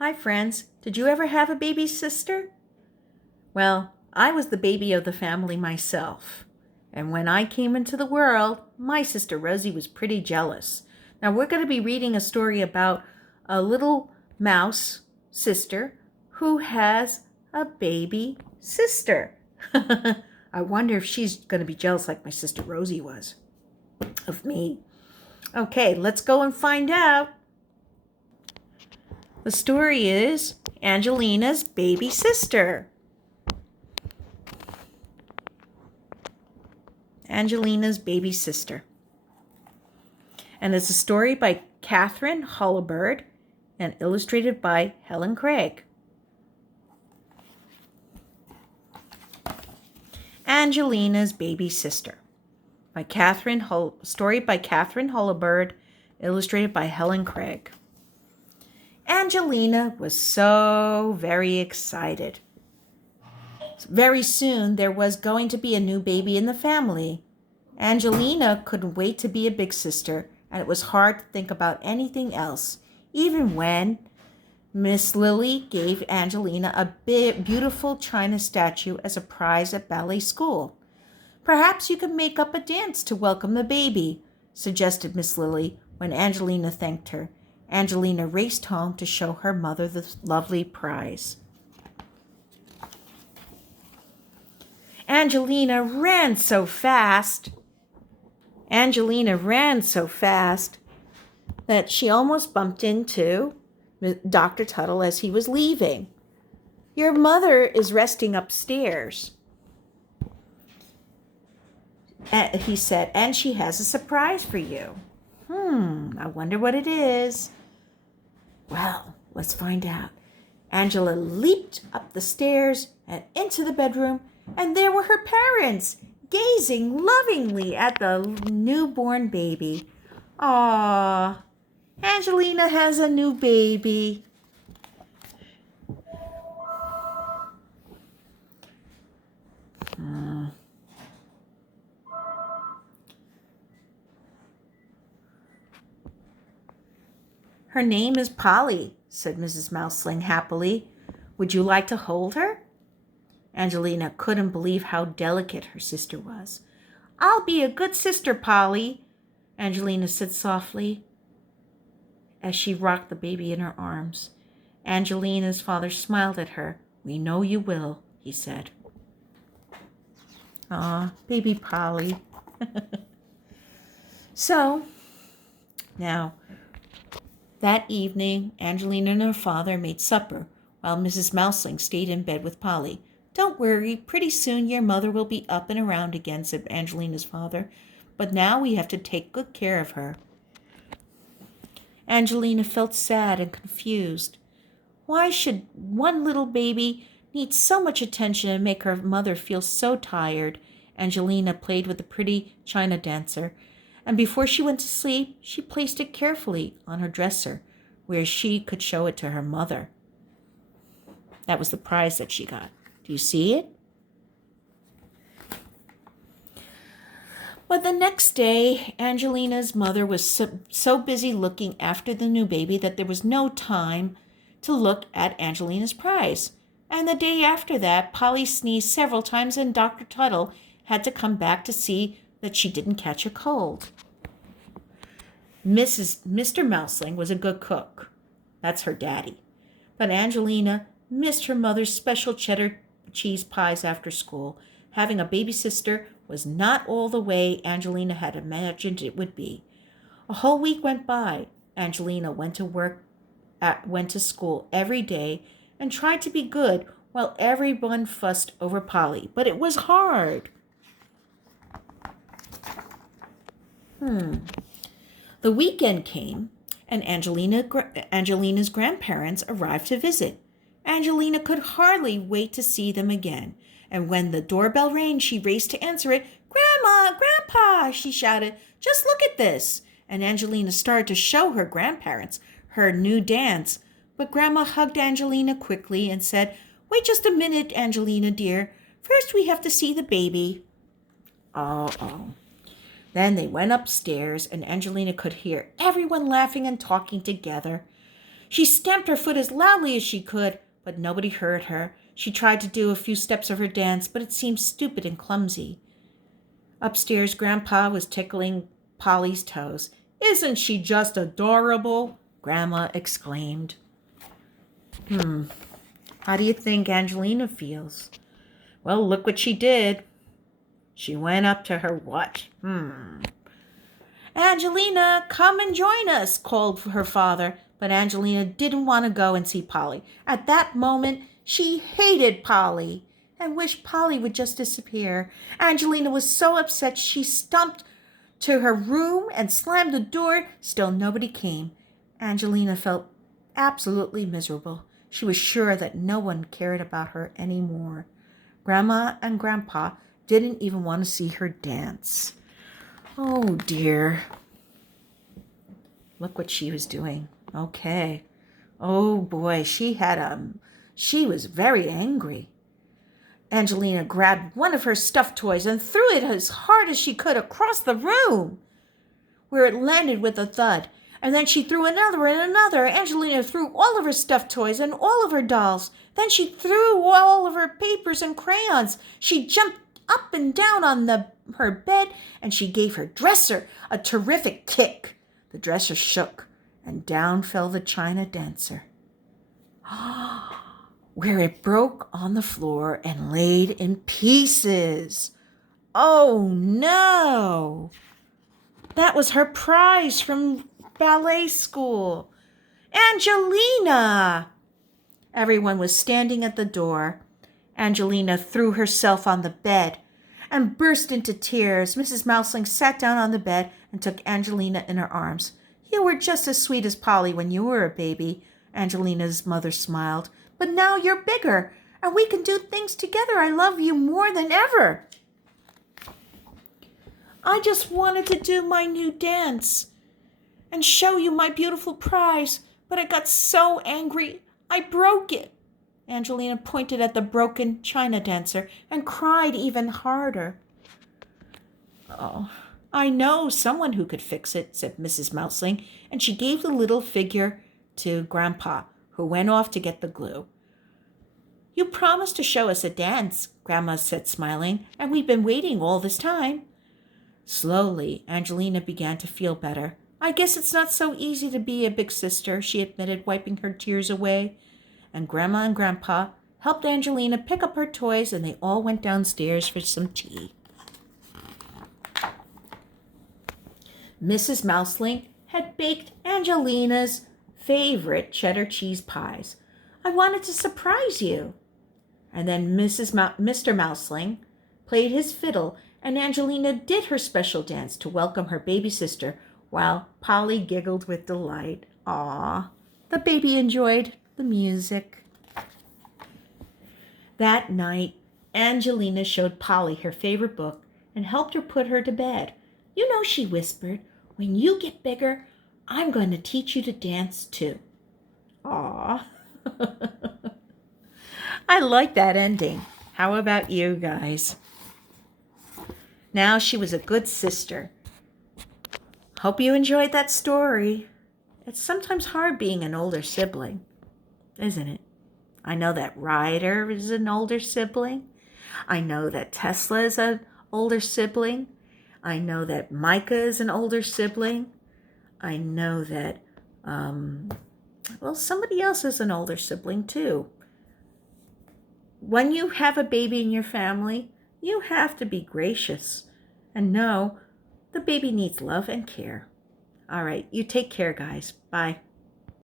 Hi, friends. Did you ever have a baby sister? Well, I was the baby of the family myself. And when I came into the world, my sister Rosie was pretty jealous. Now, we're going to be reading a story about a little mouse sister who has a baby sister. I wonder if she's going to be jealous like my sister Rosie was of me. Okay, let's go and find out. The story is Angelina's baby sister. Angelina's baby sister. And it's a story by Catherine Hollibird and illustrated by Helen Craig. Angelina's baby sister. Story by Catherine Hollibird, illustrated by Helen Craig. Angelina was so very excited. Very soon there was going to be a new baby in the family. Angelina couldn't wait to be a big sister, and it was hard to think about anything else, even when Miss Lily gave Angelina a beautiful china statue as a prize at ballet school. Perhaps you could make up a dance to welcome the baby, suggested Miss Lily when Angelina thanked her. Angelina raced home to show her mother the lovely prize. Angelina ran so fast that she almost bumped into Dr. Tuttle as he was leaving. "Your mother is resting upstairs," he said, "and she has a surprise for you." I wonder what it is. Well, let's find out. Angela leaped up the stairs and into the bedroom, and there were her parents, gazing lovingly at the newborn baby. Aww, Angelina has a new baby. Her name is Polly, said Mrs. Mouseling happily. "Would you like to hold her?" Angelina couldn't believe how delicate her sister was. "I'll be a good sister, Polly," Angelina said softly as she rocked the baby in her arms. Angelina's father smiled at her. "We know you will," he said. Aw, baby Polly. So, now, that evening, Angelina and her father made supper while Mrs. Mouseling stayed in bed with Polly. "Don't worry, pretty soon your mother will be up and around again," said Angelina's father. "But now we have to take good care of her." Angelina felt sad and confused. Why should one little baby need so much attention and make her mother feel so tired? Angelina played with the pretty china dancer, and before she went to sleep, she placed it carefully on her dresser, where she could show it to her mother. That was the prize that she got. Do you see it? But the next day, Angelina's mother was so busy looking after the new baby that there was no time to look at Angelina's prize. And the day after that, Polly sneezed several times, and Dr. Tuttle had to come back to see that she didn't catch a cold. Mr. Mouseling was a good cook. That's her daddy. But Angelina missed her mother's special cheddar cheese pies after school. Having a baby sister was not all the way Angelina had imagined it would be. A whole week went by. Angelina went to school every day and tried to be good while everyone fussed over Polly. But it was hard. The weekend came, and Angelina's grandparents arrived to visit. Angelina could hardly wait to see them again, and when the doorbell rang, she raced to answer it. "Grandma, Grandpa," she shouted, "just look at this." And Angelina started to show her grandparents her new dance, but Grandma hugged Angelina quickly and said, "Wait just a minute, Angelina dear. First we have to see the baby." Oh. Then they went upstairs, and Angelina could hear everyone laughing and talking together. She stamped her foot as loudly as she could, but nobody heard her. She tried to do a few steps of her dance, but it seemed stupid and clumsy. Upstairs, Grandpa was tickling Polly's toes. "Isn't she just adorable?" Grandma exclaimed. How do you think Angelina feels? Well, look what she did. She went up to her what? "Angelina, come and join us," called her father. But Angelina didn't want to go and see Polly. At that moment, she hated Polly and wished Polly would just disappear. Angelina was so upset she stomped to her room and slammed the door. Still nobody came. Angelina felt absolutely miserable. She was sure that no one cared about her anymore. Grandma and Grandpa didn't even want to see her dance. Oh dear. Look what she was doing. Okay. Oh boy, she was very angry. Angelina grabbed one of her stuffed toys and threw it as hard as she could across the room, where it landed with a thud. And then she threw another and another. Angelina threw all of her stuffed toys and all of her dolls. Then she threw all of her papers and crayons. She jumped up and down on her bed, and she gave her dresser a terrific kick. The dresser shook, and down fell the china dancer, where it broke on the floor and laid in pieces. Oh no! That was her prize from ballet school. Angelina! Everyone was standing at the door. Angelina threw herself on the bed and burst into tears. Mrs. Mouseling sat down on the bed and took Angelina in her arms. "You were just as sweet as Polly when you were a baby," Angelina's mother smiled. "But now you're bigger, and we can do things together. I love you more than ever." "I just wanted to do my new dance and show you my beautiful prize, but I got so angry, I broke it." Angelina pointed at the broken china dancer and cried even harder. "Oh, I know someone who could fix it," said Mrs. Mouseling, and she gave the little figure to Grandpa, who went off to get the glue. "You promised to show us a dance," Grandma said, smiling, "and we've been waiting all this time." Slowly, Angelina began to feel better. "I guess it's not so easy to be a big sister," she admitted, wiping her tears away. And Grandma and Grandpa helped Angelina pick up her toys, and they all went downstairs for some tea. Mrs. Mouseling had baked Angelina's favorite cheddar cheese pies. "I wanted to surprise you." And then Mr. Mouseling played his fiddle, and Angelina did her special dance to welcome her baby sister, while Polly giggled with delight. "Aw." The baby enjoyed the music. That night, Angelina showed Polly her favorite book and helped her put her to bed. "You know," she whispered, "when you get bigger, I'm going to teach you to dance too." Aw. I like that ending. How about you guys? Now she was a good sister. Hope you enjoyed that story. It's sometimes hard being an older sibling, isn't it? I know that Ryder is an older sibling. I know that Tesla is an older sibling. I know that Micah is an older sibling. I know that, somebody else is an older sibling too. When you have a baby in your family, you have to be gracious and know the baby needs love and care. All right, you take care, guys. Bye.